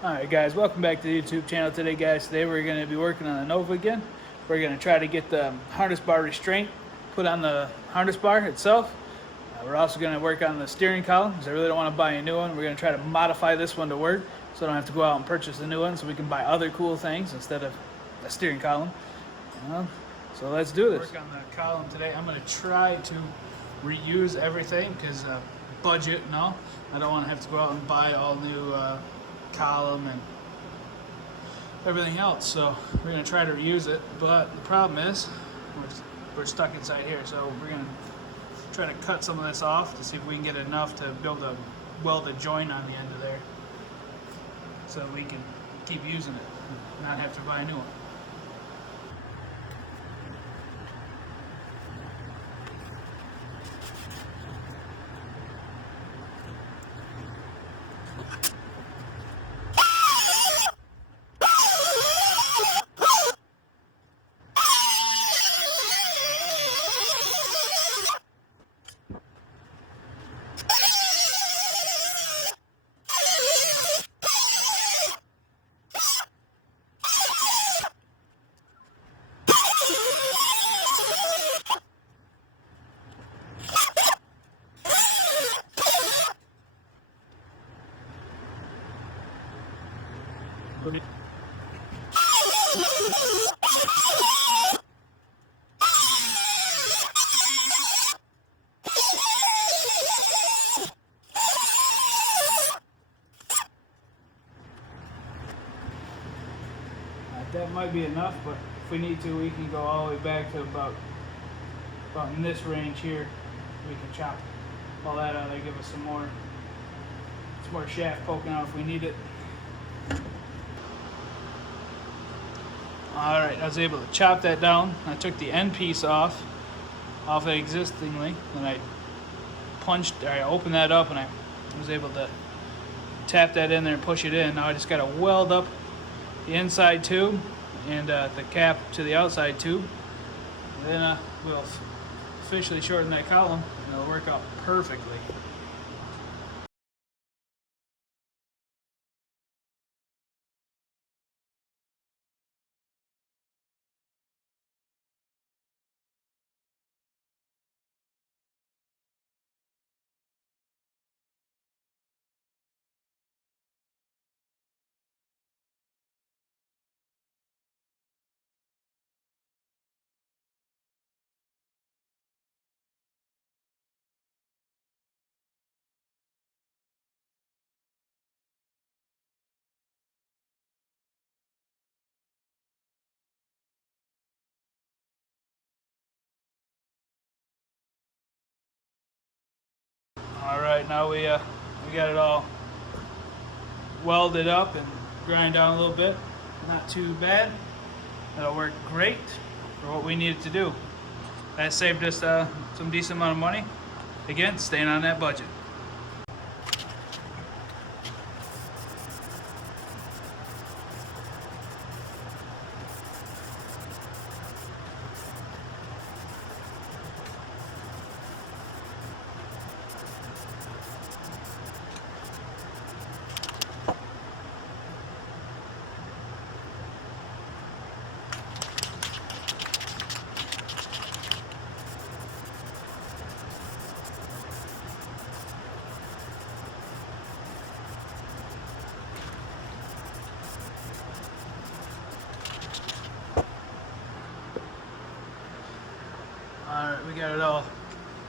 Alright guys, welcome back to the YouTube channel. Today we're going to be working on the Nova again. We're going to try to get the harness bar restraint put on the harness bar itself. We're also going to work on the steering column because I really don't want to buy a new one. We're going to try to modify this one to work so I don't have to go out and purchase a new one, so we can buy other cool things instead of a steering column. So let's do this. Work on the column today. I'm going to try to reuse everything because budget, no. I don't want to have to go out and buy all new column and everything else, so we're going to try to reuse it. But the problem is we're stuck inside here, so we're going to try to cut some of this off to see if we can get enough to build a welded joint on the end of there so we can keep using it and not have to buy a new one. That might be enough, but if we need to, we can go all the way back to about in this range here. We can chop all that out of there, give us some more shaft poking out if we need it. Alright, I was able to chop that down. I took the end piece off it existingly, and I opened that up, and I was able to tap that in there and push it in. Now I just got to weld up the inside tube and the cap to the outside tube, and then we'll officially shorten that column and it'll work out perfectly. Alright, now we got it all welded up and grind down a little bit. Not too bad. That'll work great for what we needed to do. That saved us some decent amount of money. Again, staying on that budget. Alright, we got it all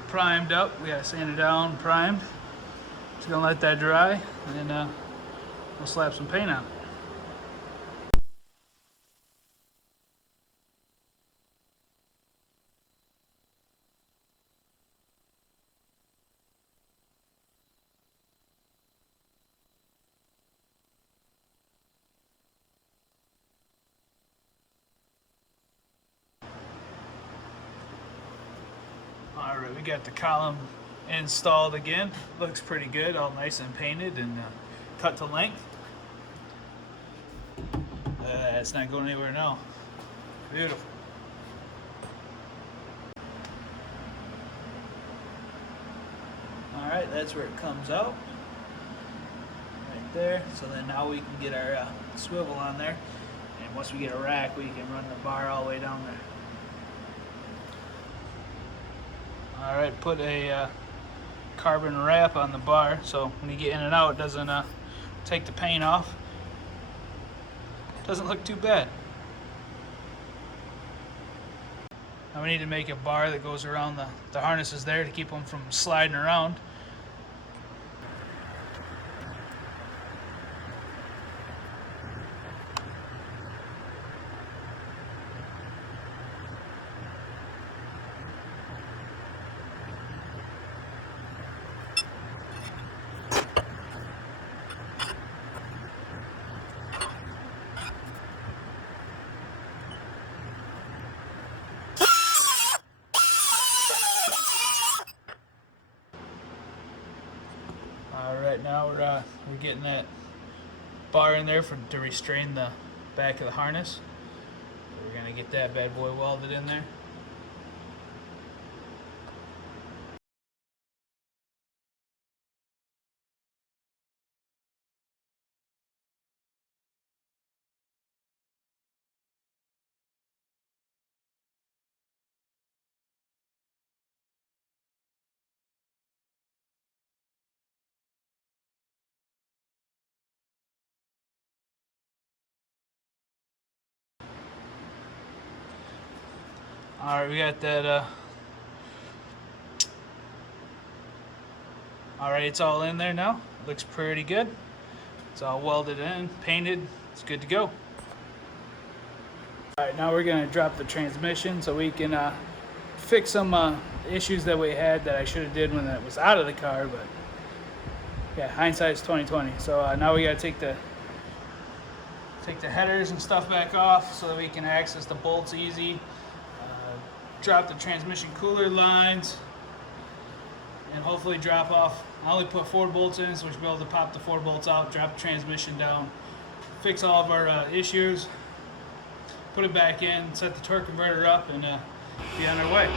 primed up. We got to sand it down, primed. Just gonna let that dry, and then we'll slap some paint on it. Alright, we got the column installed again. Looks pretty good, all nice and painted and cut to length. It's not going anywhere now. Beautiful. Alright, that's where it comes out. Right there. So then now we can get our swivel on there, and once we get a rack, we can run the bar all the way down there. All right, put a carbon wrap on the bar so when you get in and out, it doesn't take the paint off. Doesn't look too bad. Now we need to make a bar that goes around the harnesses there to keep them from sliding around. Alright, now we're getting that bar in there to restrain the back of the harness. So we're going to get that bad boy welded in there. Alright, we got that alright, it's all in there now. Looks pretty good. It's all welded in, painted, it's good to go. Alright, now we're going to drop the transmission so we can fix some issues that we had that I should have did when it was out of the car, but yeah, hindsight's 20/20. So now we got to take the headers and stuff back off so that we can access the bolts easy. Drop the transmission cooler lines, and hopefully drop off. I only put 4 bolts in, so we should be able to pop the 4 bolts out, drop the transmission down, fix all of our issues, put it back in, set the torque converter up, and be on our way.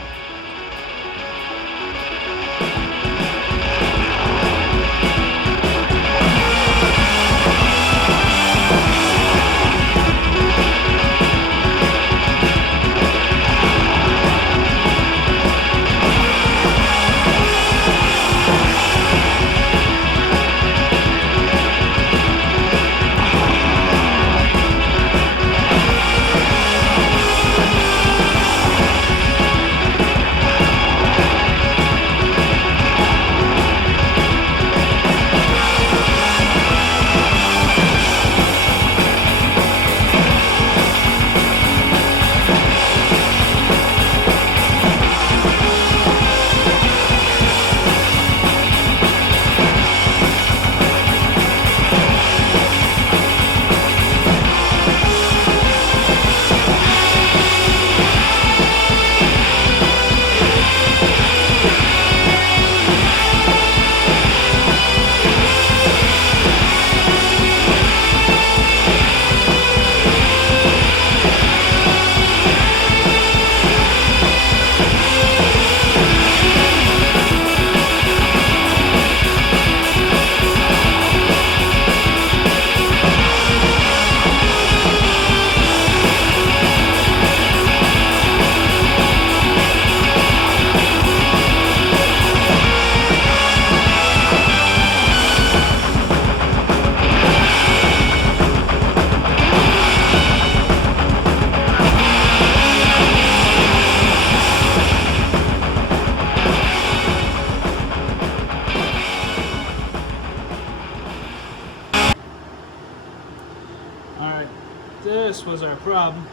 This was our problem.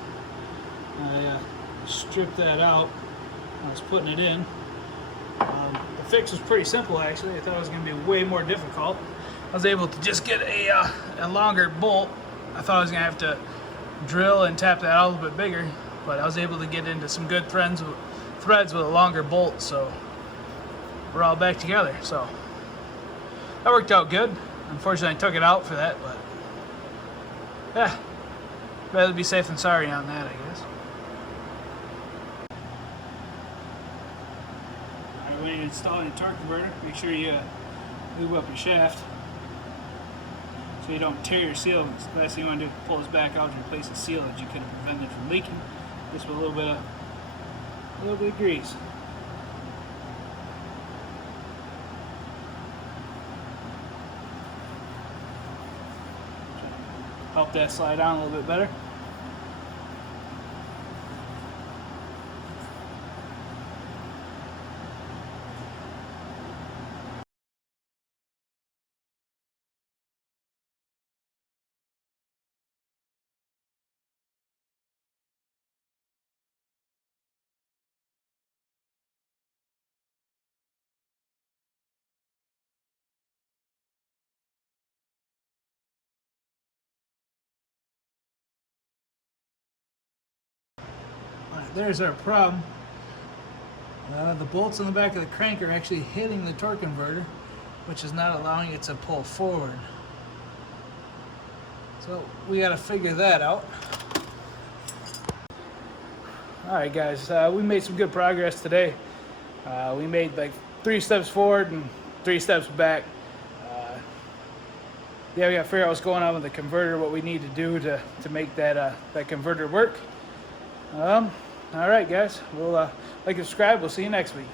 I stripped that out. I was putting it in. The fix was pretty simple actually. I thought it was going to be way more difficult. I was able to just get a longer bolt. I thought I was going to have to drill and tap that out a little bit bigger, but I was able to get into some good threads with a longer bolt, so we're all back together. So that worked out good. Unfortunately, I took it out for that, but yeah, rather be safe than sorry on that, I guess. Alright, when you install your torque converter, make sure you lube up your shaft. so you don't tear your seal. The last thing you want to do is pull this back out and replace the seal that you could have prevented from leaking just with a little bit of grease. Help that slide down a little bit better. There's our problem. The bolts on the back of the crank are actually hitting the torque converter, which is not allowing it to pull forward. So we got to figure that out. Alright guys, we made some good progress today. We made like 3 steps forward and 3 steps back. Yeah, we got to figure out what's going on with the converter, what we need to do to make that converter work. All right, guys. We'll like and subscribe. We'll see you next week.